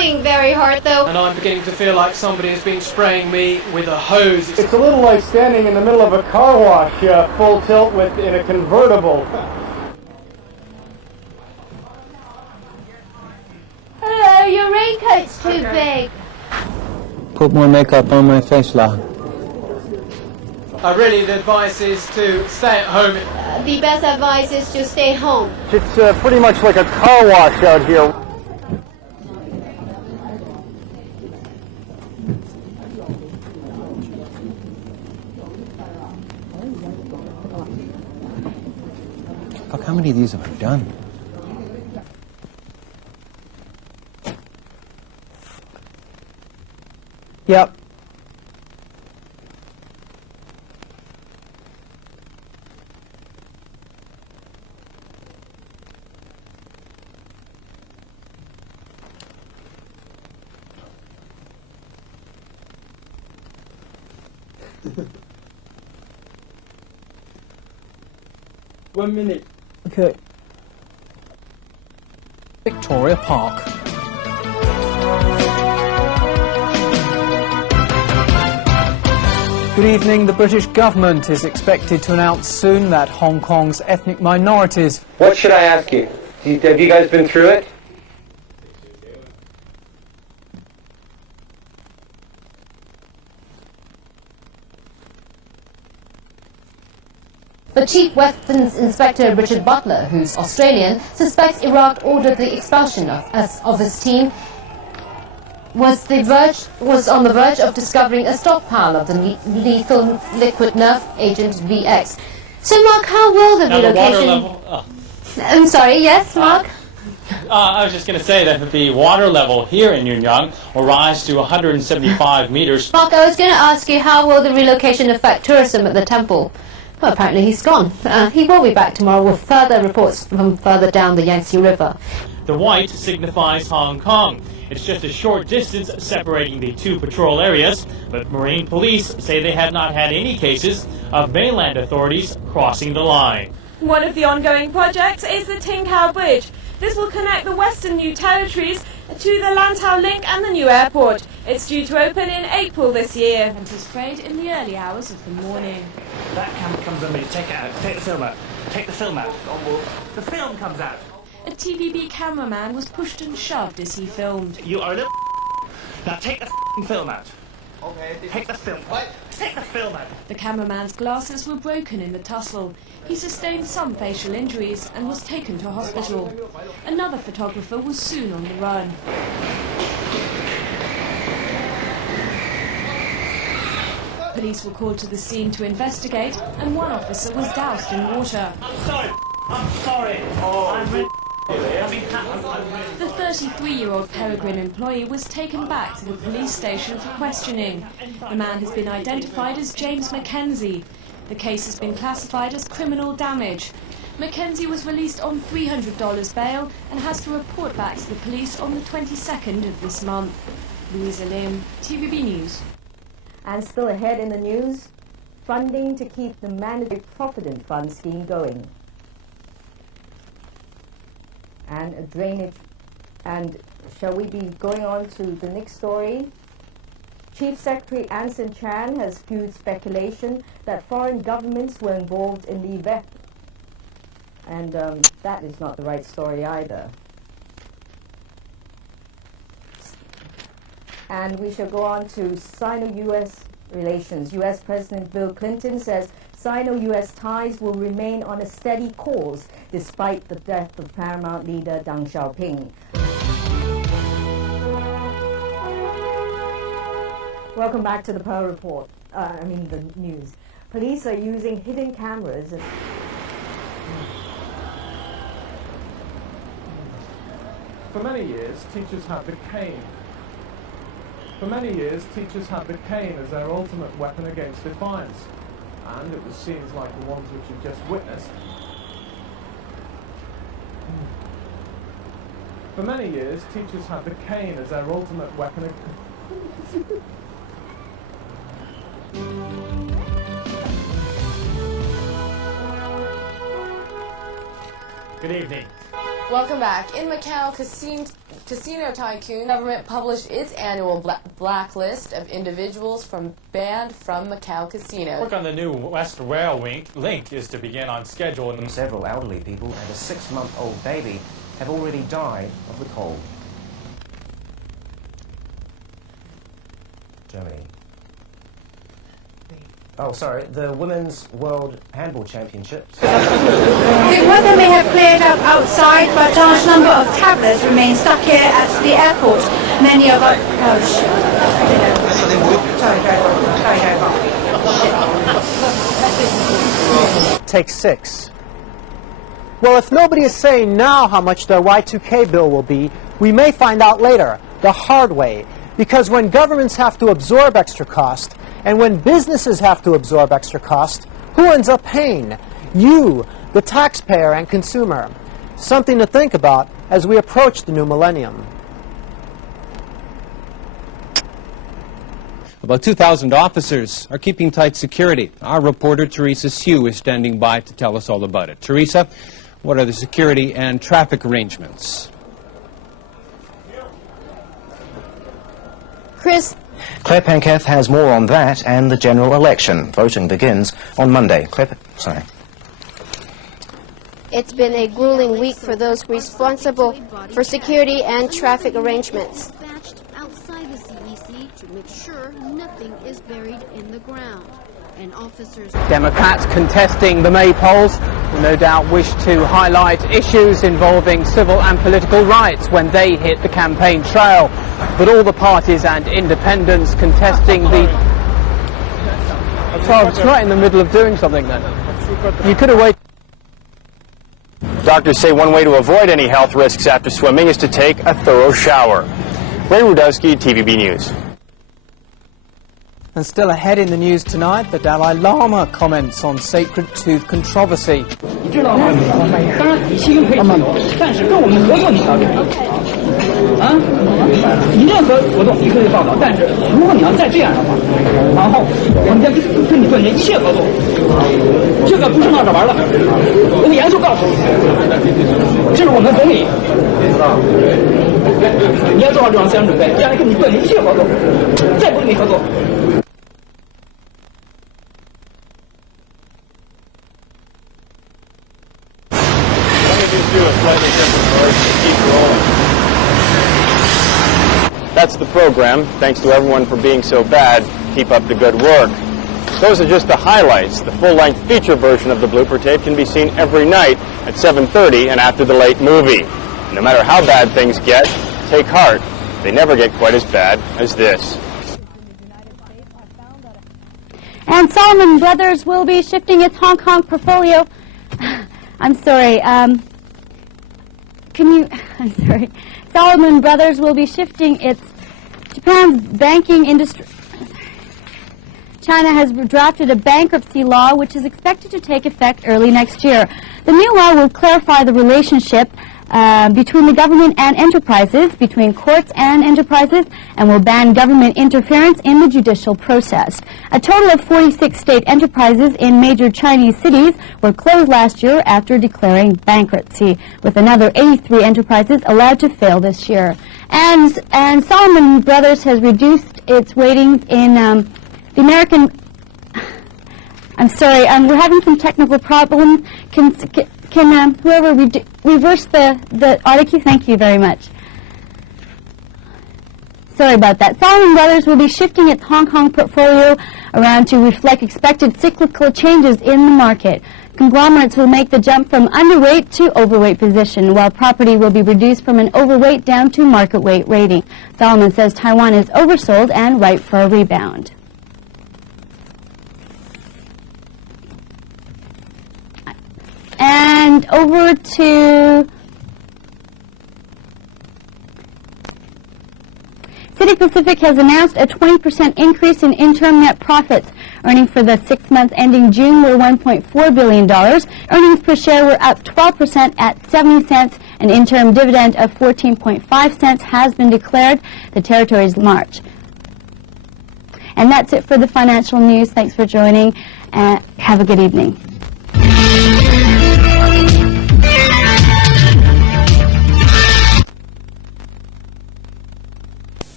snowing very hard though. And I'm beginning to feel like somebody has been spraying me with a hose. It's a little like standing in the middle of a car wash, full tilt in a convertible. Hello, your raincoat's too big. Put more makeup on my face, La. Really, the advice is to stay at home. The best advice is to stay home. It's pretty much like a car wash out here. Fuck, how many of these have I done? Yep. One minute. Okay. Victoria Park. Good evening. The British government is expected to announce soon that Hong Kong's ethnic minorities... What should I ask you? Have you guys been through it? But Chief Weapons Inspector Richard Butler, who's Australian, suspects Iraq ordered the expulsion of his team, was on the verge of discovering a stockpile of the lethal liquid nerve agent VX. So, Mark, how will the relocation... The water level... I'm sorry, yes, Mark? I was just going to say that the water level here in Yunyang will rise to 175 meters. Mark, I was going to ask you, how will the relocation affect tourism at the temple? Well, apparently he's gone. He will be back tomorrow with further reports from further down the Yangtze River. The white signifies Hong Kong. It's just a short distance separating the two patrol areas, but Marine police say they have not had any cases of mainland authorities crossing the line. One of the ongoing projects is the Ting Kau Bridge. This will connect the Western New Territories to the Lantau Link and the new airport. It's due to open in April this year and was sprayed in the early hours of the morning. That camera comes on me. Take it out. Take the film out. Take the film out. The film comes out. A TVB cameraman was pushed and shoved as he filmed. You are a little Now take the film out. Okay. Take the film. What? Take the film out. The cameraman's glasses were broken in the tussle. He sustained some facial injuries and was taken to hospital. Another photographer was soon on the run. Police were called to the scene to investigate, and one officer was doused in water. I'm sorry. I'm sorry. I'm really The 33-year-old Peregrine employee was taken back to the police station for questioning. The man has been identified as James Mackenzie. The case has been classified as criminal damage. Mackenzie was released on $300 bail and has to report back to the police on the 22nd of this month. Louisa Lim, TVB News. And still ahead in the news, funding to keep the Mandatory Provident Fund scheme going. And a drainage. And shall we be going on to the next story? Chief Secretary Anson Chan has fueled speculation that foreign governments were involved in the event. And that is not the right story either. And we shall go on to Sino-U.S. relations. U.S. President Bill Clinton says Sino-U.S. ties will remain on a steady course despite the death of Paramount leader Deng Xiaoping. Welcome back to the Pearl Report. The news. Police are using hidden cameras. For many years, teachers had the cane. For many years, teachers had the cane as their ultimate weapon against defiance. And it was scenes like the ones which you've just witnessed. For many years, teachers had the cane as their ultimate weapon Good evening. Welcome back. In Macau, Casino tycoon government published its annual blacklist of individuals banned from Macau casinos. Work on the new West Rail link is to begin on schedule. Several elderly people and a 6-month-old baby have already died of the cold. Germany. Oh, sorry, the Women's World Handball Championships. The weather may have cleared up outside, but a large number of travellers remain stuck here at the airport. Many of our... Take 6. Well, if nobody is saying now how much their Y2K bill will be, we may find out later, the hard way. Because when governments have to absorb extra cost, and when businesses have to absorb extra cost, who ends up paying? You, the taxpayer and consumer. Something to think about as we approach the new millennium. About 2,000 officers are keeping tight security. Our reporter, Teresa Hsu, is standing by to tell us all about it. Teresa, what are the security and traffic arrangements? Chris. Claire Penketh has more on that and the general election. Voting begins on Monday. Sorry. It's been a grueling week for those responsible for security and traffic arrangements. Outside the CEC to make sure nothing is buried in the ground. And officers... Democrats contesting the May polls will no doubt wish to highlight issues involving civil and political rights when they hit the campaign trail. But all the parties and independents contesting the... So I was right in the middle of doing something then. You could have waited... Doctors say one way to avoid any health risks after swimming is to take a thorough shower. Rudowski TVB News. And still ahead in the news tonight, the Dalai Lama comments on sacred tooth controversy. That's the program. Thanks to everyone for being so bad. Keep up the good work. Those are just the highlights. The full-length feature version of the blooper tape can be seen every night at 7:30 and after the late movie. No matter how bad things get, take heart. They never get quite as bad as this. And Salomon Brothers will be shifting its Hong Kong portfolio. I'm sorry. I'm sorry. Salomon Brothers will be shifting its Japan's banking industry. China has drafted a bankruptcy law which is expected to take effect early next year. The new law will clarify the relationship between the government and enterprises, between courts and enterprises, and will ban government interference in the judicial process. A total of 46 state enterprises in major Chinese cities were closed last year after declaring bankruptcy, with another 83 enterprises allowed to fail this year. And Salomon Brothers has reduced its weightings in the American... I'm sorry, we're having some technical problems. Can whoever reverse the audio cue? Thank you very much. Sorry about that. Salomon Brothers will be shifting its Hong Kong portfolio around to reflect expected cyclical changes in the market. Conglomerates will make the jump from underweight to overweight position, while property will be reduced from an overweight down to market weight rating. Salomon says Taiwan is oversold and ripe for a rebound. And over to City Pacific has announced a 20% increase in interim net profits. Earnings for the 6 months ending June were $1.4 billion. Earnings per share were up 12% at 70 cents. An interim dividend of 14.5 cents has been declared. The territory's March. And that's it for the financial news. Thanks for joining. Have a good evening.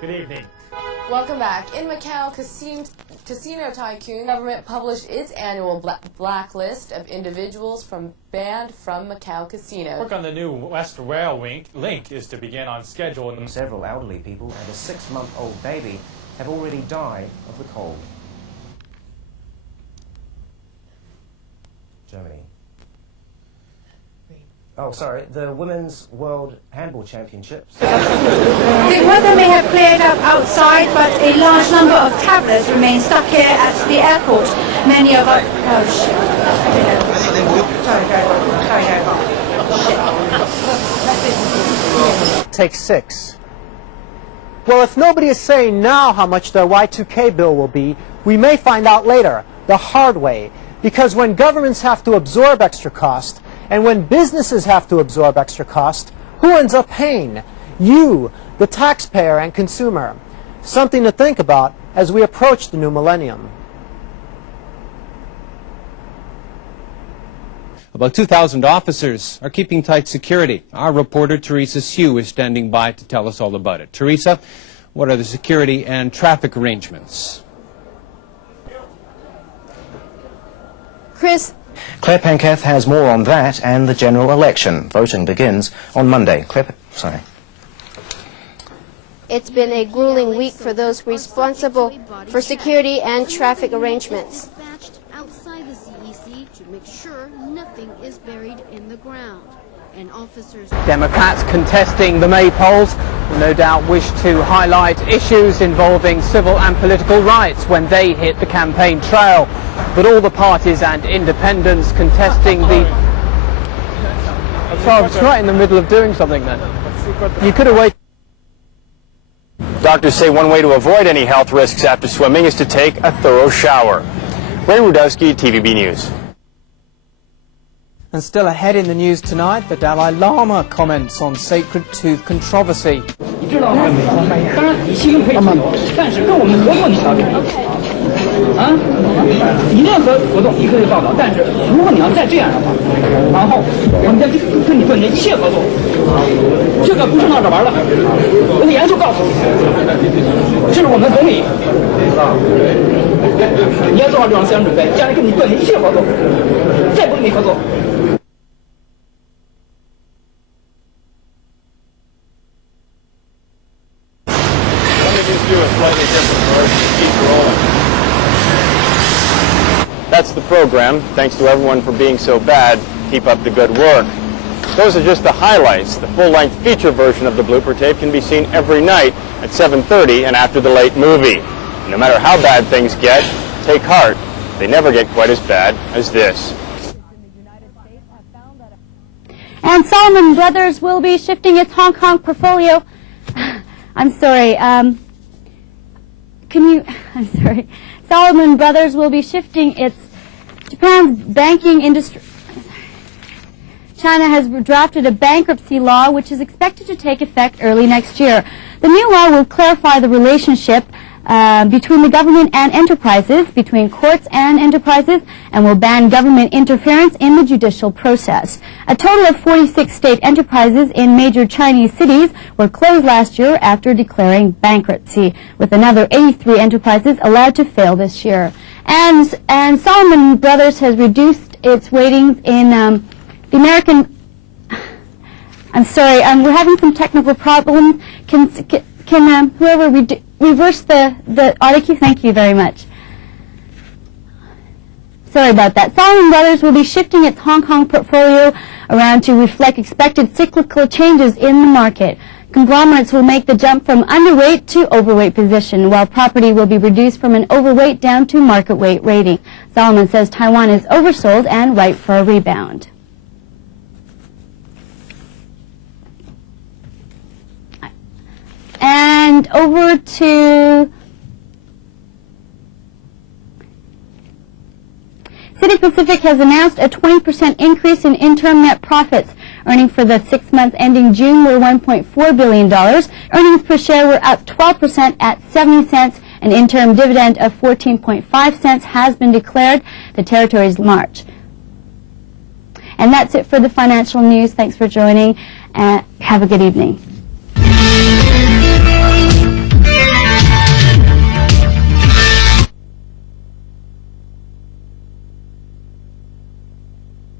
Good evening. Welcome back. In Macau, casino tycoon government published its annual blacklist of individuals banned from Macau casinos. Work on the new West Rail link is to begin on schedule. Several elderly people and a 6-month-old baby have already died of the cold. Germany. Oh, sorry, the Women's World Handball Championships. The weather may have cleared up outside, but a large number of travellers remain stuck here at the airport. Many of us... Take 6. Well, if nobody is saying now how much their Y2K bill will be, we may find out later, the hard way. Because when governments have to absorb extra cost, and when businesses have to absorb extra cost, who ends up paying? You, the taxpayer and consumer. Something to think about as we approach the new millennium. About 2,000 officers are keeping tight security. Our reporter, Teresa Hsu, is standing by to tell us all about it. Teresa, what are the security and traffic arrangements? Chris, Claire Panketh has more on that and the general election. Voting begins on Monday. it's been a grueling week for those responsible for security and traffic arrangements. Dispatched outside the CEC to make sure nothing is buried in the ground. And officers... Democrats contesting the May polls will no doubt wish to highlight issues involving civil and political rights when they hit the campaign trail. But all the parties and independents contesting the... So I was right in the middle of doing something then. You could have waited. Doctors say one way to avoid any health risks after swimming is to take a thorough shower. Rudowski TVB News. And still ahead in the news tonight, the Dalai Lama comments on sacred tooth controversy. 当然你信用可以自由，但是跟我们合作你要注意啊！你任何活动你可以报道，但是如果你要再这样的话，然后我们将跟你做一切合作，这个不是闹着玩的，我得严肃告诉你，这是我们总理，你要做好这种思想准备，将来跟你做一切合作，再不跟你合作。 That's the program. Thanks to everyone for being so bad. Keep up the good work. Those are just the highlights. The full-length feature version of the blooper tape can be seen every night at 7:30 and after the late movie. No matter how bad things get, take heart. They never get quite as bad as this. And Salomon Brothers will be shifting its Hong Kong portfolio. I'm sorry. I'm sorry. Salomon Brothers will be shifting its Japan's banking industry. China has drafted a bankruptcy law which is expected to take effect early next year. The new law will clarify the relationship between the government and enterprises, between courts and enterprises, and will ban government interference in the judicial process. A total of 46 state enterprises in major Chinese cities were closed last year after declaring bankruptcy, with another 83 enterprises allowed to fail this year. And Salomon Brothers has reduced its weightings in the American... I'm sorry, we're having some technical problems. Can whoever reverse the audio cue? Thank you very much. Sorry about that. Salomon Brothers will be shifting its Hong Kong portfolio around to reflect expected cyclical changes in the market. Conglomerates will make the jump from underweight to overweight position, while property will be reduced from an overweight down to market weight rating. Salomon says Taiwan is oversold and ripe for a rebound. And over to City Pacific has announced a 20% increase in interim net profits. Earnings for the 6 months ending June were $1.4 billion. Earnings per share were up 12% at 70 cents. An interim dividend of 14.5 cents has been declared. The territory's March. And that's it for the financial news. Thanks for joining, and have a good evening.